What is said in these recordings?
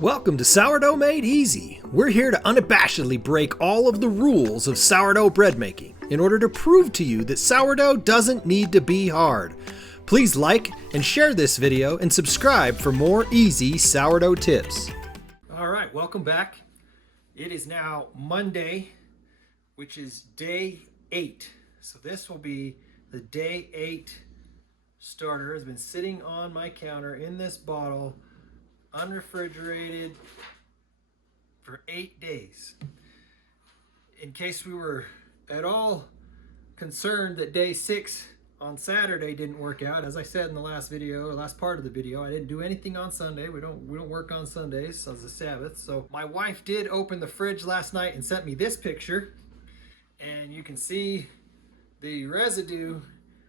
Welcome to Sourdough Made Easy. We're here to unabashedly break all of the rules of sourdough bread making in order to prove to you that sourdough doesn't need to be hard. Please like and share this video and subscribe for more easy sourdough tips. All right, welcome back. It is now Monday, which is day 8. So this will be the day 8 starter. It's been sitting on my counter in this bottle, unrefrigerated, for 8 days. In case we were at all concerned that day 6 on Saturday didn't work out, as I said in the last video, or last part of the video, I didn't do anything on Sunday. We don't work on Sundays as a Sabbath. So my wife did open the fridge last night and sent me this picture, and you can see the residue.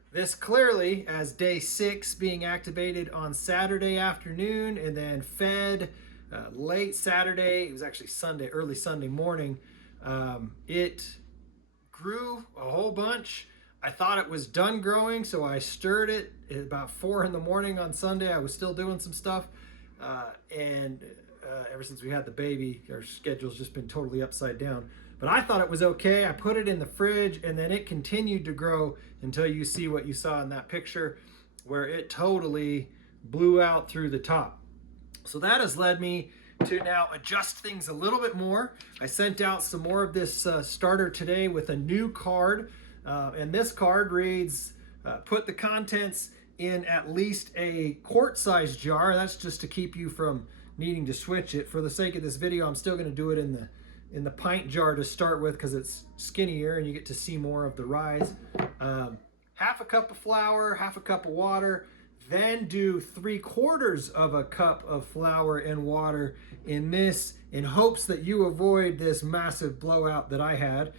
This clearly as day 6 being activated on Saturday afternoon and then fed late Saturday. It was actually Sunday, early Sunday morning. It grew a whole bunch. I thought it was done growing, so I stirred it at about 4 in the morning on Sunday. I was still doing some stuff. Ever since we had the baby, our schedule's just been totally upside down. But I thought it was okay. I put it in the fridge, and then it continued to grow until you see what you saw in that picture, where it totally blew out through the top. So that has led me to now adjust things a little bit more. I sent out some more of this starter today with a new card, and this card reads, put the contents in at least a quart-sized jar. That's just to keep you from needing to switch it. For the sake of this video, I'm still going to do it in the pint jar to start with because it's skinnier and you get to see more of the rise. Half a cup of flour, half a cup of water, then do 3/4 of a cup of flour and water in this, in hopes that you avoid this massive blowout that I had,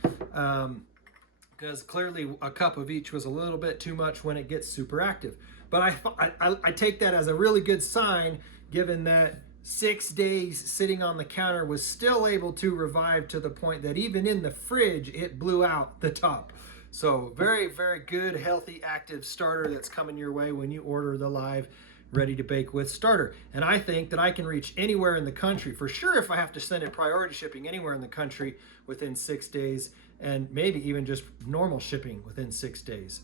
because clearly a cup of each was a little bit too much when it gets super active. But I take that as a really good sign, given that 6 days sitting on the counter was still able to revive to the point that even in the fridge, it blew out the top. So very, very good, healthy, active starter that's coming your way when you order the live ready to bake with starter. And I think that I can reach anywhere in the country, for sure, if I have to send it priority shipping anywhere in the country within 6 days, and maybe even just normal shipping within 6 days.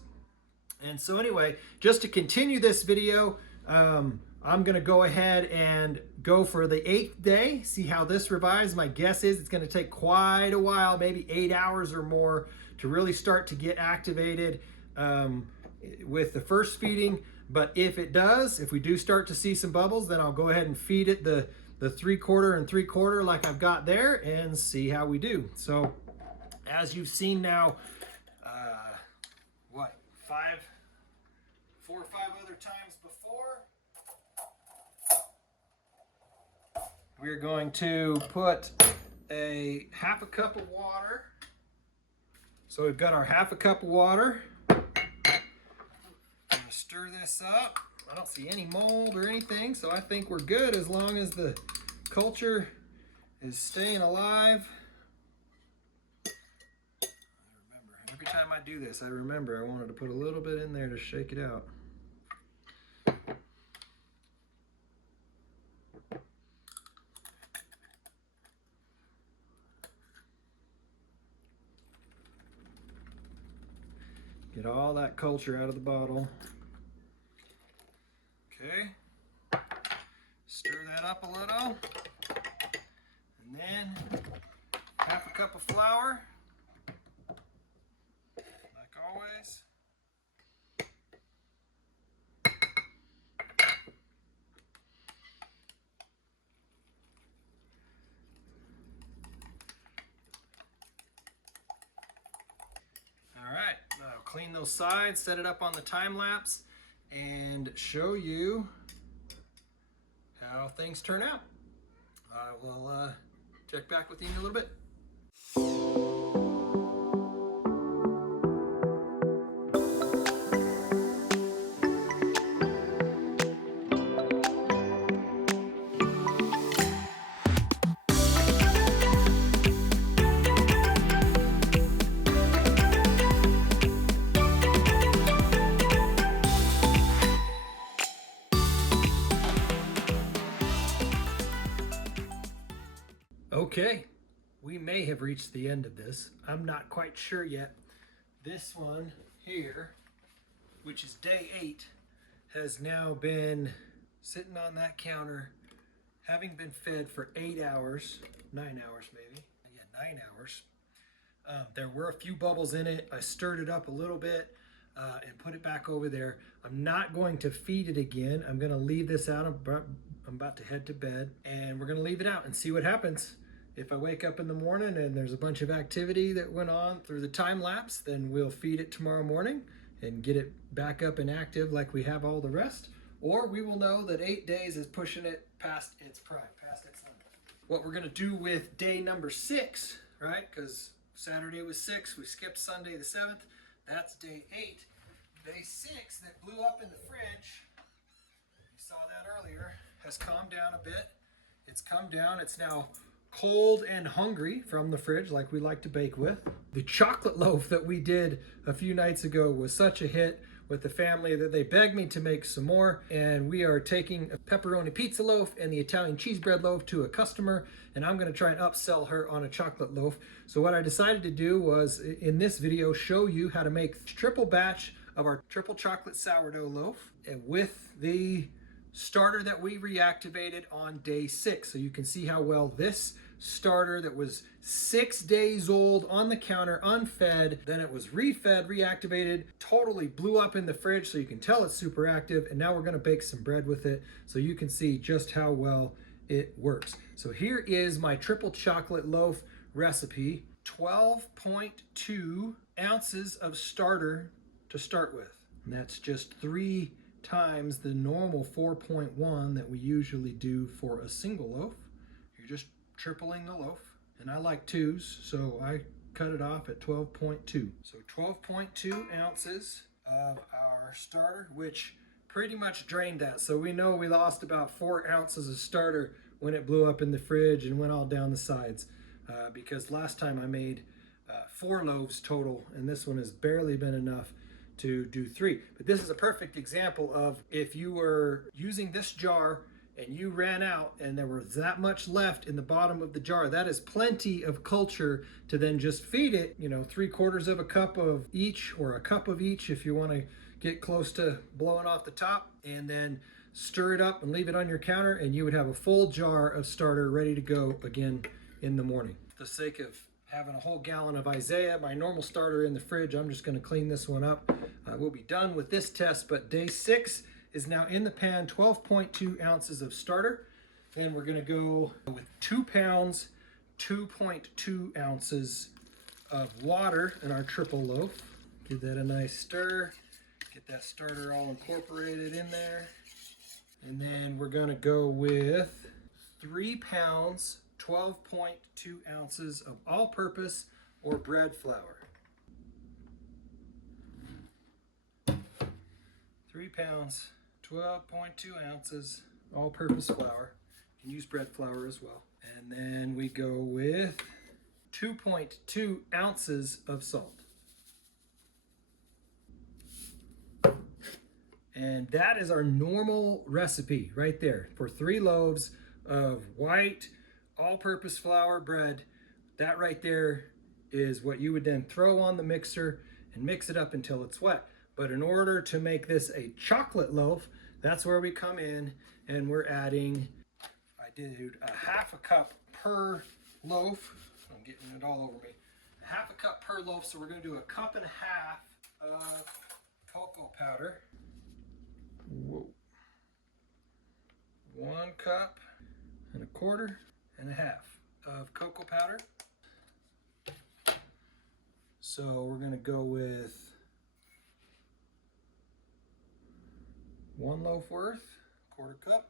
And so anyway, just to continue this video, I'm going to go ahead and go for the 8th day, see how this revives. My guess is it's going to take quite a while, maybe 8 hours or more, to really start to get activated with the first feeding. But if it does, if we do start to see some bubbles, then I'll go ahead and feed it the 3/4 and 3/4 like I've got there and see how we do. So as you've seen now, 4 or 5 other times before, we're going to put a half a cup of water. So we've got our half a cup of water. I'm going to stir this up. I don't see any mold or anything, so I think we're good as long as the culture is staying alive. Every time I do this, I remember I wanted to put a little bit in there to shake it out. Get all that culture out of the bottle. Okay. Stir that up a little. And then half a cup of flour. Like always. Clean those sides, set it up on the time lapse, and show you how things turn out. I will check back with you in a little bit. Okay, we may have reached the end of this. I'm not quite sure yet. This one here, which is day 8, has now been sitting on that counter, having been fed for 8 hours, 9 hours maybe. Yeah, 9 hours. There were a few bubbles in it. I stirred it up a little bit and put it back over there. I'm not going to feed it again. I'm going to leave this out. I'm about to head to bed, and we're going to leave it out and see what happens. If I wake up in the morning and there's a bunch of activity that went on through the time lapse, then we'll feed it tomorrow morning and get it back up and active like we have all the rest. Or we will know that 8 days is pushing it past its prime, past its limit. What we're going to do with day number 6, right? Because Saturday was 6, we skipped Sunday the 7th. That's day 8. Day 6 that blew up in the fridge, you saw that earlier, has calmed down a bit. It's come down. It's now cold and hungry from the fridge like we like to bake with. The chocolate loaf that we did a few nights ago was such a hit with the family that they begged me to make some more, and we are taking a pepperoni pizza loaf and the Italian cheese bread loaf to a customer, and I'm going to try and upsell her on a chocolate loaf. So what I decided to do was in this video show you how to make triple batch of our triple chocolate sourdough loaf with the starter that we reactivated on day 6. So you can see how well this starter that was 6 days old on the counter, unfed, then it was refed, reactivated, totally blew up in the fridge, so you can tell it's super active. And now we're going to bake some bread with it so you can see just how well it works. So here is my triple chocolate loaf recipe. 12.2 ounces of starter to start with. And that's just 3 times the normal 4.1 that we usually do for a single loaf. You're just tripling the loaf. And I like 2s, so I cut it off at 12.2. So 12.2 ounces of our starter, which pretty much drained that. So we know we lost about 4 ounces of starter when it blew up in the fridge and went all down the sides. Because last time I made 4 loaves total, and this one has barely been enough to do 3. But this is a perfect example of if you were using this jar and you ran out and there was that much left in the bottom of the jar, that is plenty of culture to then just feed it, 3/4 of a cup of each, or a cup of each if you want to get close to blowing off the top, and then stir it up and leave it on your counter, and you would have a full jar of starter ready to go again in the morning. For the sake of having a whole gallon of Isaiah, my normal starter in the fridge, I'm just going to clean this one up. We'll be done with this test, but day 6 is now in the pan, 12.2 ounces of starter. Then we're going to go with 2 pounds, 2.2 ounces of water in our triple loaf. Give that a nice stir. Get that starter all incorporated in there. And then we're going to go with 3 pounds, 12.2 ounces of all-purpose or bread flour. 3 pounds, 12.2 ounces all-purpose flour. You can use bread flour as well. And then we go with 2.2 ounces of salt. And that is our normal recipe right there for 3 loaves of white all-purpose flour bread. That right there is what you would then throw on the mixer and mix it up until it's wet. But in order to make this a chocolate loaf, that's where we come in and we're adding, I did a 1/2 cup per loaf. I'm getting it all over me. 1/2 cup per loaf, so we're going to do 1.5 cups of cocoa powder. Whoa. 1 cup and 1/4 and 1/2 of cocoa powder. So we're going to go with 1 loaf worth, 1/4 cup,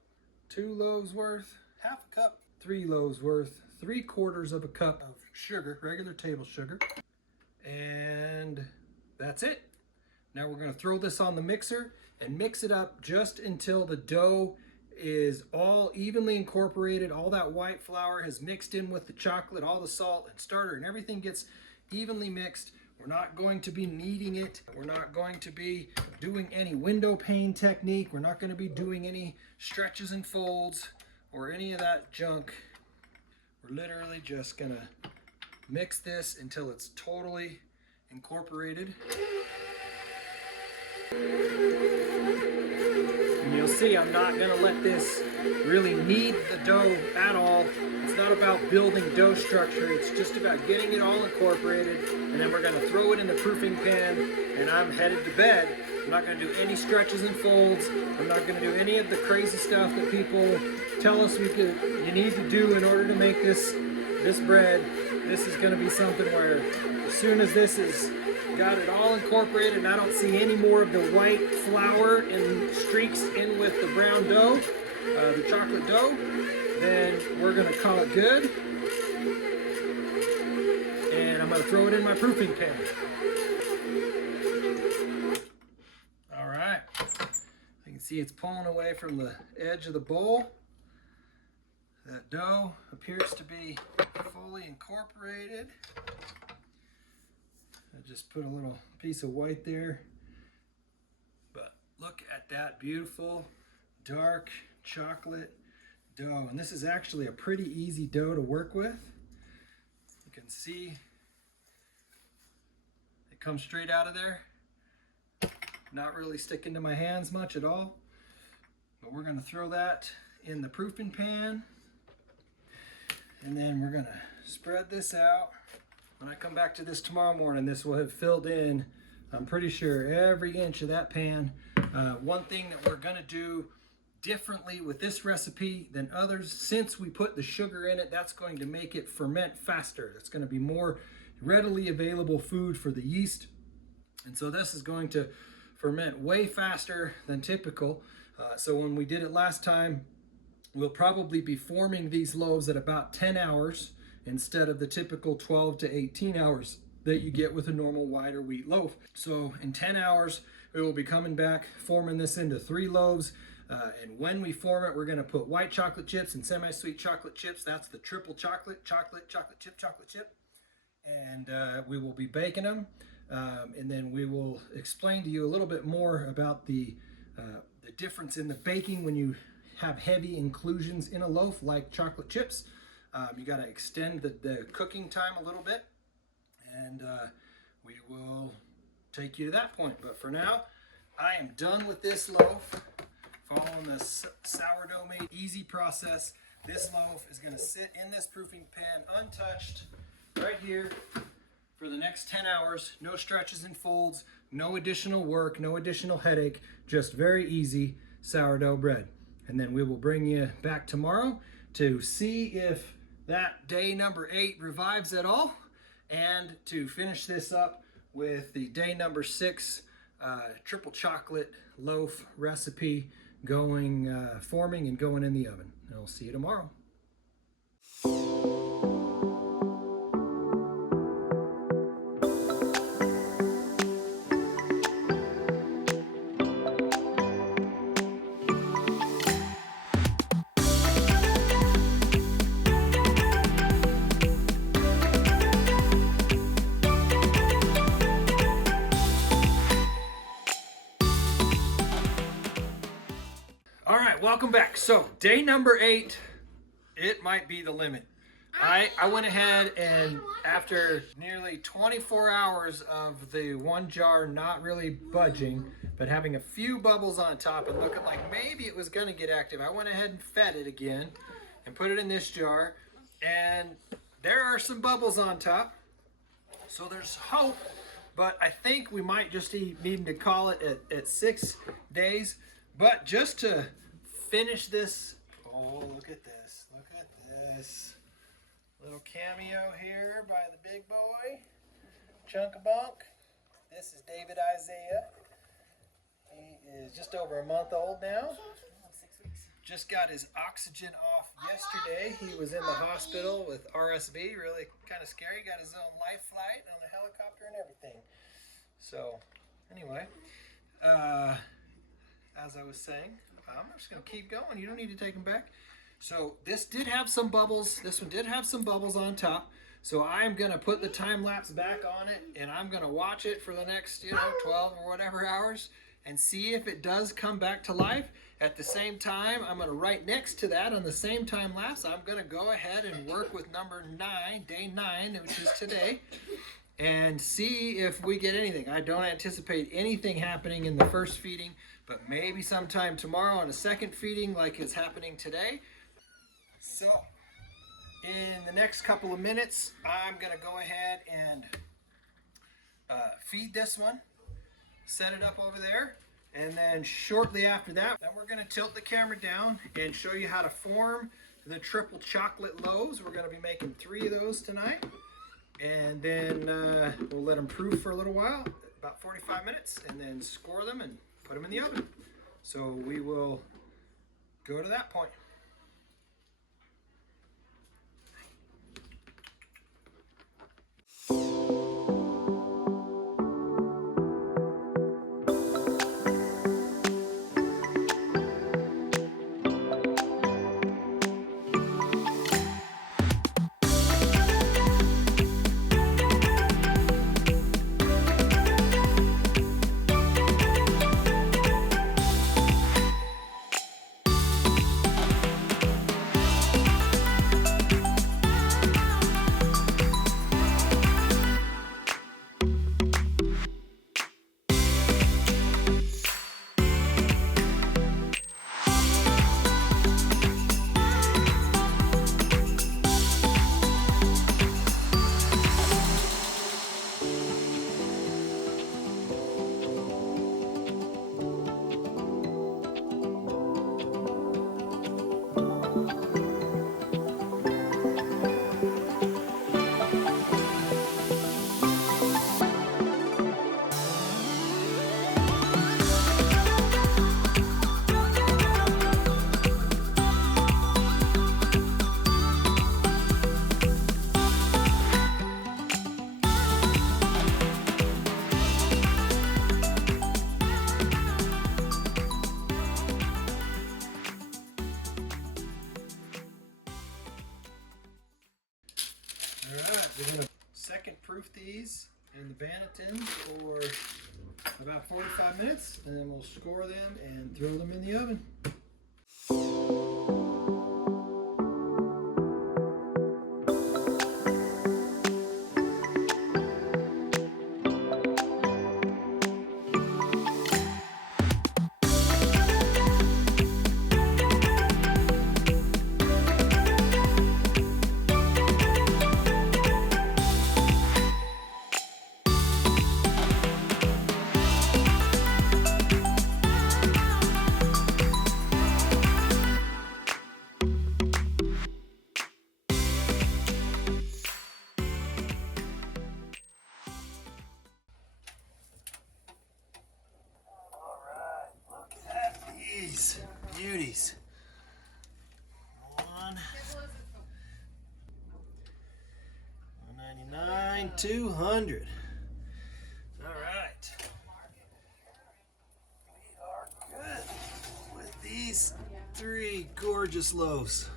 2 loaves worth, 1/2 cup, 3 loaves worth, 3/4 cup of sugar, regular table sugar, and that's it. Now we're going to throw this on the mixer and mix it up just until the dough is all evenly incorporated. All that white flour has mixed in with the chocolate, all the salt and starter and everything gets evenly mixed. We're not going to be kneading it. We're not going to be doing any window pane technique. We're not going to be doing any stretches and folds or any of that junk. We're literally just gonna mix this until it's totally incorporated. And you'll see I'm not gonna let this really knead the dough at all. It's not about building dough structure, it's just about getting it all incorporated, and then we're gonna throw it in the proofing pan, and I'm headed to bed. I'm not gonna do any stretches and folds. I'm not gonna do any of the crazy stuff that people tell us you need to do in order to make this bread. This is gonna be something where as soon as this is got it all incorporated and I don't see any more of the white flour and streaks in with the brown dough, the chocolate dough, then we're gonna call it good. And I'm gonna throw it in my proofing pan. All right, you can see it's pulling away from the edge of the bowl. That dough appears to be fully incorporated. I just put a little piece of white there. But look at that beautiful dark chocolate dough. And this is actually a pretty easy dough to work with. You can see it comes straight out of there. Not really sticking to my hands much at all. But we're going to throw that in the proofing pan. And then we're gonna spread this out. When I come back to this tomorrow morning, this will have filled in, I'm pretty sure, every inch of that pan. One thing that we're gonna do differently with this recipe than others, since we put the sugar in it, that's going to make it ferment faster. It's gonna be more readily available food for the yeast. And so this is going to ferment way faster than typical. So when we did it last time, we'll probably be forming these loaves at about 10 hours instead of the typical 12 to 18 hours that you get with a normal wider wheat loaf. So in 10 hours, we will be coming back, forming this into 3 loaves. And when we form it, we're gonna put white chocolate chips and semi-sweet chocolate chips. That's the triple chocolate chip. And we will be baking them. And then we will explain to you a little bit more about the difference in the baking when you have heavy inclusions in a loaf like chocolate chips. You got to extend the cooking time a little bit, and we will take you to that point. But for now, I am done with this loaf. Following the Sourdough Made Easy process, this loaf is going to sit in this proofing pan untouched right here for the next 10 hours. No stretches and folds, no additional work, no additional headache, just very easy sourdough bread. And then we will bring you back tomorrow to see if that day number 8 revives at all, and to finish this up with the day number 6 triple chocolate loaf recipe going, forming and going in the oven. And I'll see you tomorrow. All right, welcome back. So day number 8, it might be the limit. I went ahead and after nearly 24 hours of the one jar not really budging, but having a few bubbles on top and looking like maybe it was gonna get active, I went ahead and fed it again and put it in this jar, and there are some bubbles on top. So there's hope, but I think we might just be needing to call it at 6 days. But just to finish this, oh, look at this, look at this. Little cameo here by the big boy, Chunk-a-Bunk. This is David Isaiah. He is just over a month old now. 6 weeks. Just got his oxygen off yesterday. He was in the hospital with RSV, really kind of scary. Got his own life flight on a helicopter and everything. So, anyway, as I was saying, I'm just going to keep going. You don't need to take them back. So this did have some bubbles. This one did have some bubbles on top. So I'm going to put the time lapse back on it, and I'm going to watch it for the next, 12 or whatever hours. and see if it does come back to life. At the same time, I'm going to right next to that on the same time lapse, I'm going to go ahead and work with number 9, day 9, which is today, and see if we get anything. I don't anticipate anything happening in the first feeding, but maybe sometime tomorrow on a second feeding like is happening today. So in the next couple of minutes, I'm going to go ahead and feed this one, set it up over there, and then shortly after that, then we're going to tilt the camera down and show you how to form the triple chocolate loaves. We're going to be making 3 of those tonight, and then we'll let them proof for a little while, about 45 minutes, and then score them and put them in the oven. So we will go to that point. Alright, we're going to second proof these in the Banneton for about 45 minutes, and then we'll score them and throw them in the oven. Beauties. 199, 200. All right. We are good with these 3 gorgeous loaves.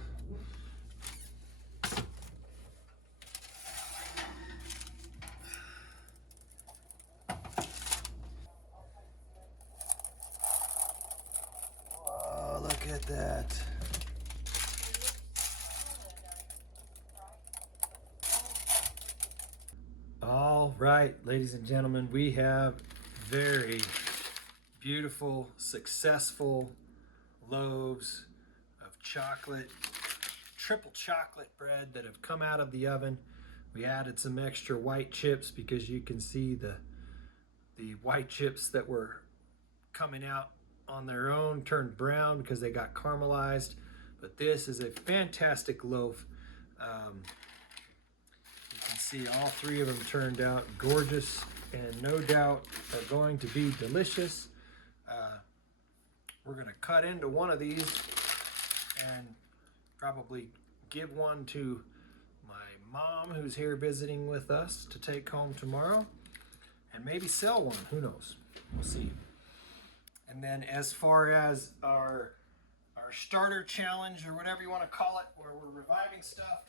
Look at that. All right, ladies and gentlemen, we have very beautiful, successful loaves of chocolate, triple chocolate bread that have come out of the oven. We added some extra white chips because you can see the white chips that were coming out on their own turned brown because they got caramelized. But this is a fantastic loaf. You can see all 3 of them turned out gorgeous and no doubt are going to be delicious. We're going to cut into one of these and probably give one to my mom who's here visiting with us to take home tomorrow, and maybe sell one. Who knows? We'll see. And then as far as our starter challenge, or whatever you want to call it, where we're reviving stuff,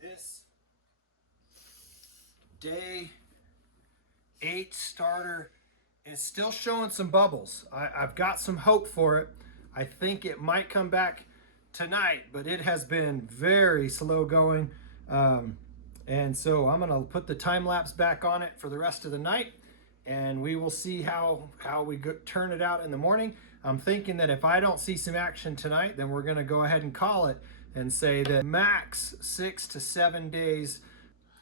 this day 8 starter is still showing some bubbles. I've got some hope for it. I think it might come back tonight, but it has been very slow going. And so I'm gonna put the time lapse back on it for the rest of the night, and we will see how we turn it out in the morning. I'm thinking that if I don't see some action tonight, then we're gonna go ahead and call it and say that max 6 to 7 days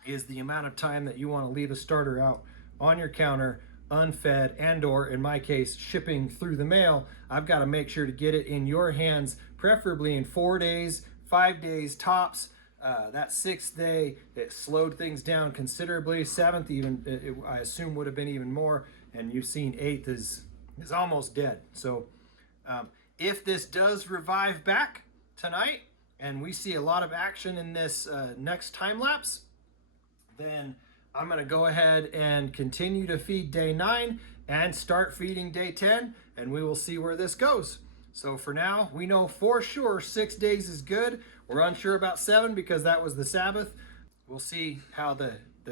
is the amount of time that you want to leave a starter out on your counter, unfed, and or in my case, shipping through the mail. I've got to make sure to get it in your hands, preferably in 4 days, 5 days tops. That 6th day, it slowed things down considerably. 7th even, I assume would have been even more. And you've seen 8th is almost dead. So if this does revive back tonight and we see a lot of action in this next time lapse, then I'm going to go ahead and continue to feed day 9 and start feeding day 10, and we will see where this goes. So for now, we know for sure 6 days is good. We're unsure about 7 because that was the Sabbath. We'll see how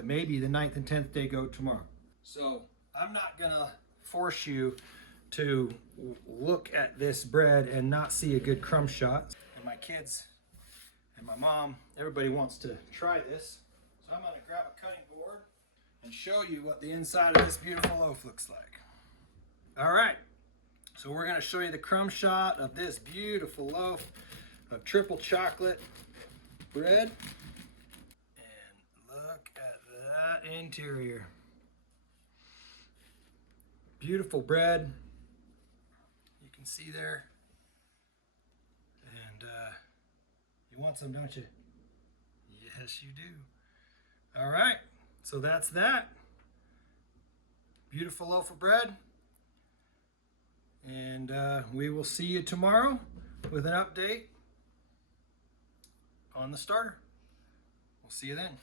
maybe the 9th and 10th day go tomorrow. So I'm not gonna force you to look at this bread and not see a good crumb shot. And my kids and my mom, everybody wants to try this. So I'm gonna grab a cutting board and show you what the inside of this beautiful loaf looks like. All right. So we're going to show you the crumb shot of this beautiful loaf of triple chocolate bread. And look at that interior. Beautiful bread. You can see there. And you want some, don't you? Yes, you do. All right. So that's that. Beautiful loaf of bread. And we will see you tomorrow with an update on the starter. We'll see you then.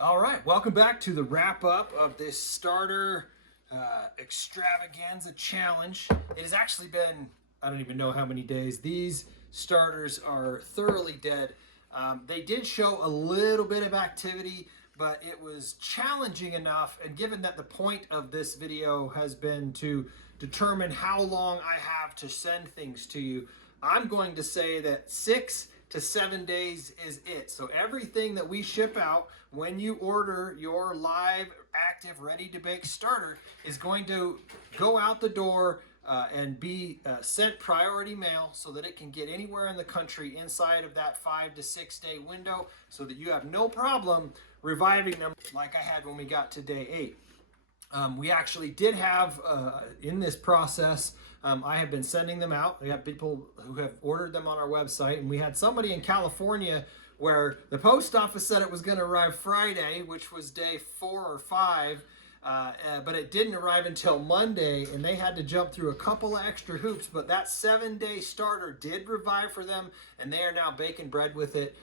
All right, welcome back to the wrap up of this starter extravaganza challenge. It has actually been, I don't even know how many days. These starters are thoroughly dead. They did show a little bit of activity, but it was challenging enough, and given that the point of this video has been to determine how long I have to send things to you, I'm going to say that 6 to 7 days is it. So everything that we ship out when you order your live active ready-to-bake starter is going to go out the door and be sent priority mail so that it can get anywhere in the country inside of that 5 to 6 day window, so that you have no problem reviving them like I had when we got to day 8. We actually did have in this process, I have been sending them out. We have people who have ordered them on our website, and we had somebody in California where the post office said it was going to arrive Friday, which was day 4 or 5, but it didn't arrive until Monday, and they had to jump through a couple of extra hoops. But that 7-day starter did revive for them, and they are now baking bread with it.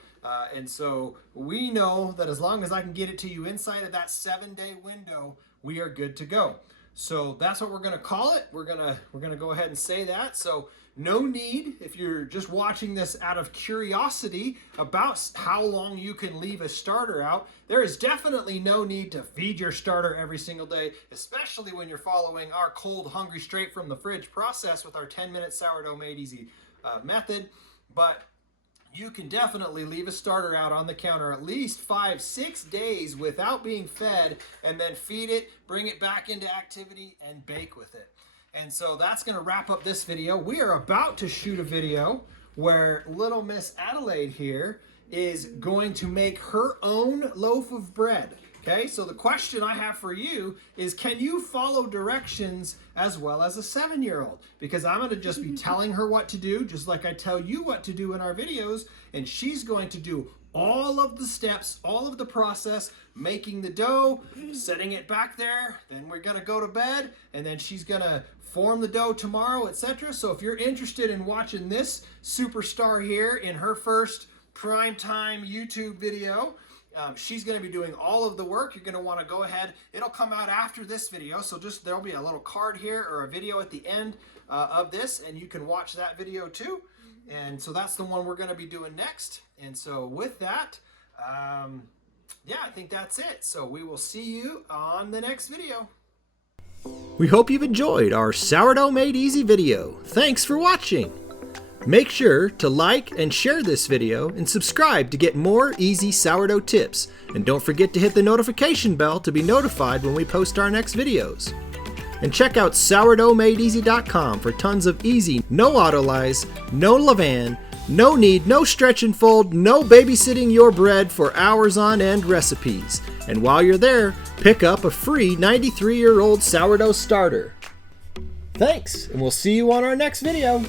And so we know that as long as I can get it to you inside of that 7-day window, we are good to go. So that's what we're going to call it. We're gonna go ahead and say that. So no need, if you're just watching this out of curiosity about how long you can leave a starter out, there is definitely no need to feed your starter every single day, especially when you're following our cold, hungry, straight from the fridge process with our 10-minute sourdough made easy method. But you can definitely leave a starter out on the counter at least 5-6 days without being fed, and then feed it, bring it back into activity, and bake with it. And so that's going to wrap up this video. We are about to shoot a video where little Miss Adelaide here is going to make her own loaf of bread. Okay, so the question I have for you is, can you follow directions as well as a 7-year-old? Because I'm going to just be telling her what to do, just like I tell you what to do in our videos, and she's going to do all of the steps, all of the process, making the dough, setting it back there, then we're gonna go to bed, and then she's gonna form the dough tomorrow, etc. So if you're interested in watching this superstar here in her first primetime YouTube video, she's going to be doing all of the work. You're going to want to go ahead. It'll come out after this video, so just there'll be a little card here or a video at the end of this, and you can watch that video too. And so that's the one we're going to be doing next. And so with that, yeah, I think that's it. So we will see you on the next video. We hope you've enjoyed our Sourdough Made Easy video. Thanks for watching. Make sure to like and share this video and subscribe to get more easy sourdough tips. And don't forget to hit the notification bell to be notified when we post our next videos. And check out sourdoughmadeeasy.com for tons of easy, no autolyze, no levain, no knead, no stretch and fold, no babysitting your bread for hours on end recipes. And while you're there, pick up a free 93-year-old sourdough starter. Thanks, and we'll see you on our next video.